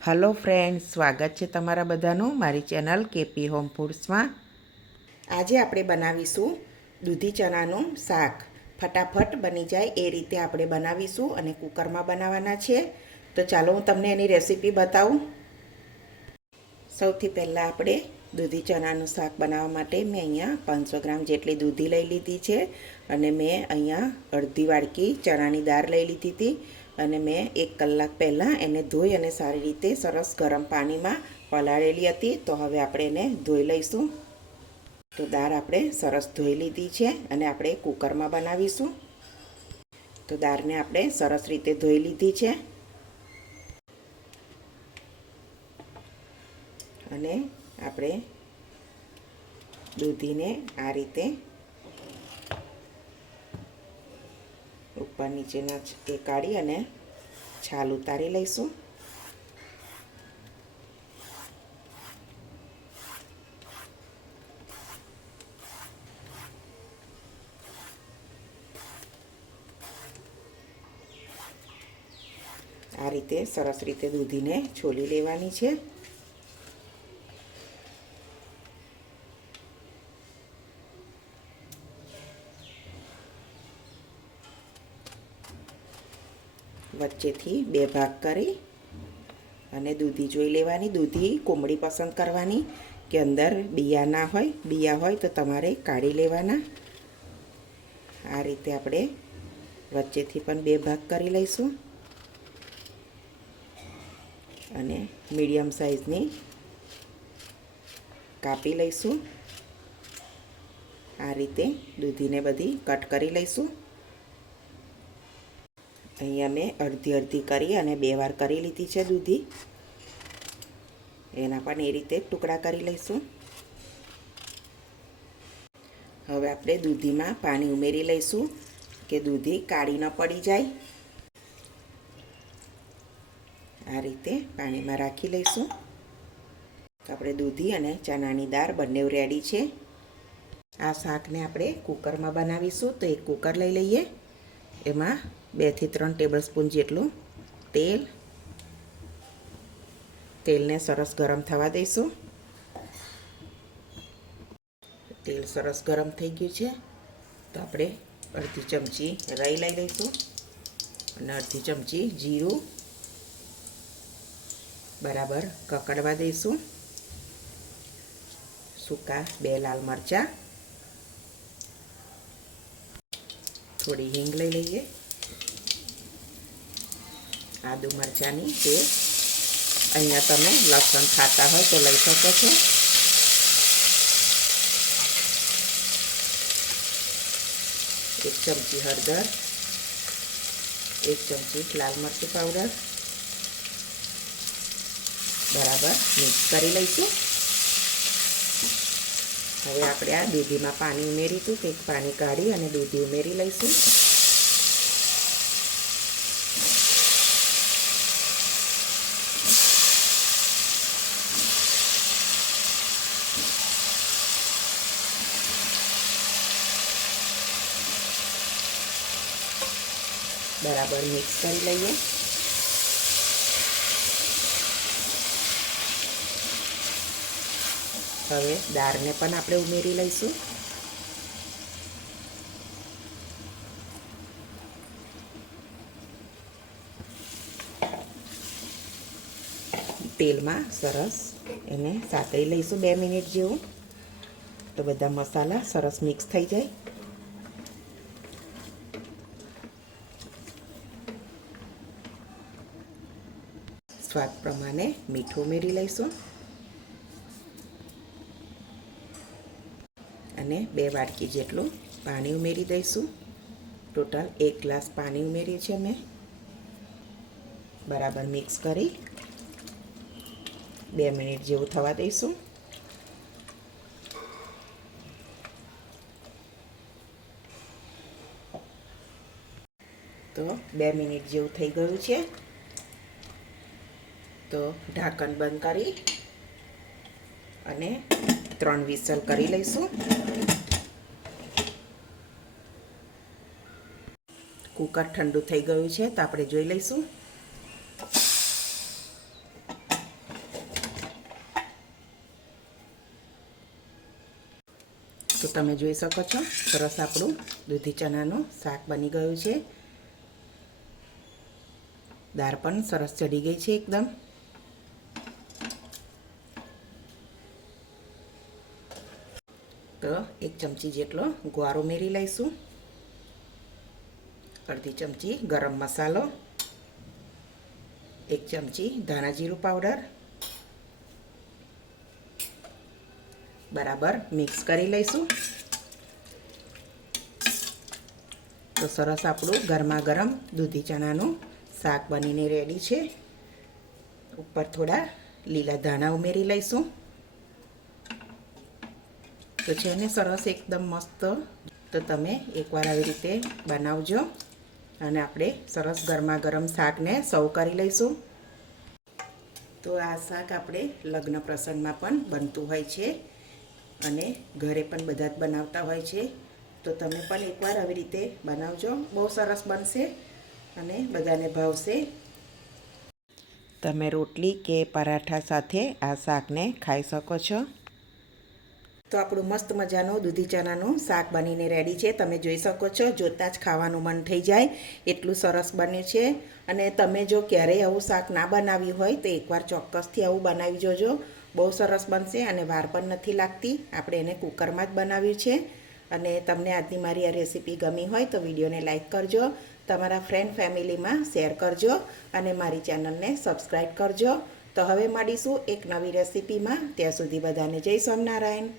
Hello friends, સ્વાગત છે તમારા બધાનું મારી ચેનલ કેપી હોમ ફૂડ્સમાં। આજે આપણે બનાવીશું દૂધી ચણાનું શાક। ફટાફટ બની જાય એ રીતે આપણે બનાવીશું અને કુકરમાં બનાવવાના છે। તો ચાલો હું તમને એની રેસીપી બતાવું। સૌથી પહેલાં આપણે દૂધી ચણાનું શાક બનાવવા માટે મેં અહીંયા 500 ગ્રામ જેટલી દૂધી લઈ લીધી છે અને મેં અહીંયા અડધી વાડકી ચણાની દાળ લઈ લીધી હતી અને મેં 1 કલાક પહેલાં એને ધોઈ અને સારી રીતે સરસ ગરમ પાણીમાં પલાળેલી હતી। તો હવે આપણે એને ધોઈ લઈશું। તો દાળ આપણે સરસ ધોઈ લીધી છે અને આપણે કુકરમાં બનાવીશું। તો દાળને આપણે સરસ રીતે ધોઈ લીધી છે અને આપણે દૂધીને આ રીતે ઉપર નીચેના એ કાઢી અને છાલ ઉતારી લઈશું। આ રીતે સરસ રીતે દૂધીને છોલી લેવાની છે। વચ્ચેથી 2 ભાગ કરી અને દૂધી જોઈ લેવાની। દૂધી કોમળી પસંદ કરવાની કે અંદર બિયા ના હોય, બિયા હોય તો તમારે કાઢી લેવાના। આ રીતે આપણે વચ્ચેથી પણ 2 ભાગ કરી લઈશું અને મીડિયમ સાઈઝની કાપી લઈશું। આ રીતે દૂધીને બધી કટ કરી લઈશું। અહીંયા મેં અડધી કરી અને 2 વાર કરી લીધી છે દૂધી। એના પણ એ રીતે ટુકડા કરી લઈશું। હવે આપણે દૂધીમાં પાણી ઉમેરી લઈશું કે દૂધી કાળી ન પડી જાય। આ રીતે પાણીમાં રાખી લઈશું। આપણે દૂધી અને ચણાની દાળ બંને રેડી છે। આ શાકને આપણે કુકરમાં બનાવીશું। તો એક કુકર લઈ લઈએ, એમાં 2 થી 3 ટેબલસ્પૂન જેટલું તેલને સરસ ગરમ થવા દઈશું। તેલ સરસ ગરમ થઈ ગયું છે તો આપણે અડધી ચમચી રાઈ લઈ લઈશું અને અડધી ચમચી જીરું બરાબર કકડવા દઈશું। સૂકા 2 લાલ મરચાં, થોડી હિંગ લઈ લઈએ, આદુ મરચાંની પેસ્ટ, અહીંયા તમે લસણ ખાતા હોય તો લઈ શકો છો। એક ચમચી હળદર, 1 ચમચી લાલ મરચું પાવડર બરાબર મિક્સ કરી લઈશું। હવે આપણે આ દૂધીમાં પાણી ઉમેરીશું। કંઈક પાણી કાઢી અને દૂધી ઉમેરી લઈશું। બરાબર મિક્સ કરી લઈએ। હવે દાળને પણ આપણે ઉમેરી લઈશું। તેલમાં સરસ એને સાતળી લઈશું 2 મિનિટ જેવું, તો બધા મસાલા સરસ મિક્સ થઈ જાય। સ્વાદ પ્રમાણે મીઠું ઉમેરી લઈશું અને 2 વાટકી જેટલું પાણી ઉમેરી દઈશું। ટોટલ 1 ગ્લાસ પાણી ઉમેર્યું છે મેં। બરાબર મિક્સ કરી 2 મિનિટ જેવું થવા દઈશું। તો 2 મિનિટ જેવું થઈ ગયું છે। તો ઢાંકણ બંધ કરી અને 3 વિસલ કરી લઈશું। કુકર ઠંડુ થઈ ગયું છે તો આપણે જોઈ લઈશું। તો તમે જોઈ શકો છો સરસ આપણું દૂધી ચણાનું શાક બની ગયું છે. દાળ પણ સરસ ચડી ગઈ છે એકદમ. તો 1 ચમચી જેટલો ગોળ ઉમેરી લઈશું. અડધી ચમચી ગરમ મસાલો, 1 ચમચી ધાણા જીરું પાવડર. બરાબર મિક્સ કરી લઈશું. તો સરસ આપણું ગરમા ગરમ દૂધી ચણાનું શાક બનીને રેડી છે. ઉપર થોડા લીલા ધાણા ઉમેરી લઈશું. તો છે ને સરસ એકદમ મસ્ત. તો તમે એકવાર આવી રીતે બનાવજો અને આપણે સરસ ગરમા ગરમ શાકને સર્વ કરી લઈશું. તો આ શાક આપણે લગ્ન પ્રસંગમાં પણ બનતું હોય છે અને ઘરે પણ બધા જ બનાવતા હોય છે. તો તમે પણ એકવાર આવી રીતે બનાવજો, બહુ સરસ બનશે અને બધાને ભાવશે. તમે રોટલી કે પરાઠા સાથે આ શાકને ખાઈ શકો છો. તો આપણું મસ્ત મજાનું દૂધી ચણાનું શાક બનીને રેડી છે. તમે જોઈ શકો છો, જોતાં જ ખાવાનું મન થઈ જાય એટલું સરસ બન્યું છે. અને તમે જો ક્યારેય આવું શાક ના બનાવ્યું હોય તો એકવાર ચોક્કસથી આવું બનાવી જોજો, બહુ સરસ બનશે અને વાર પણ નથી લાગતી. આપણે એને કુકરમાં જ બનાવ્યું છે. અને તમને આજની મારી આ રેસીપી ગમી હોય તો વિડીયોને લાઈક કરજો, તમારા ફ્રેન્ડ ફેમિલીમાં શેર કરજો અને મારી ચેનલને સબસ્ક્રાઈબ કરજો. તો હવે મળીશું એક નવી રેસીપીમાં. ત્યાં સુધી બધાને જય સ્વામિનારાયણ.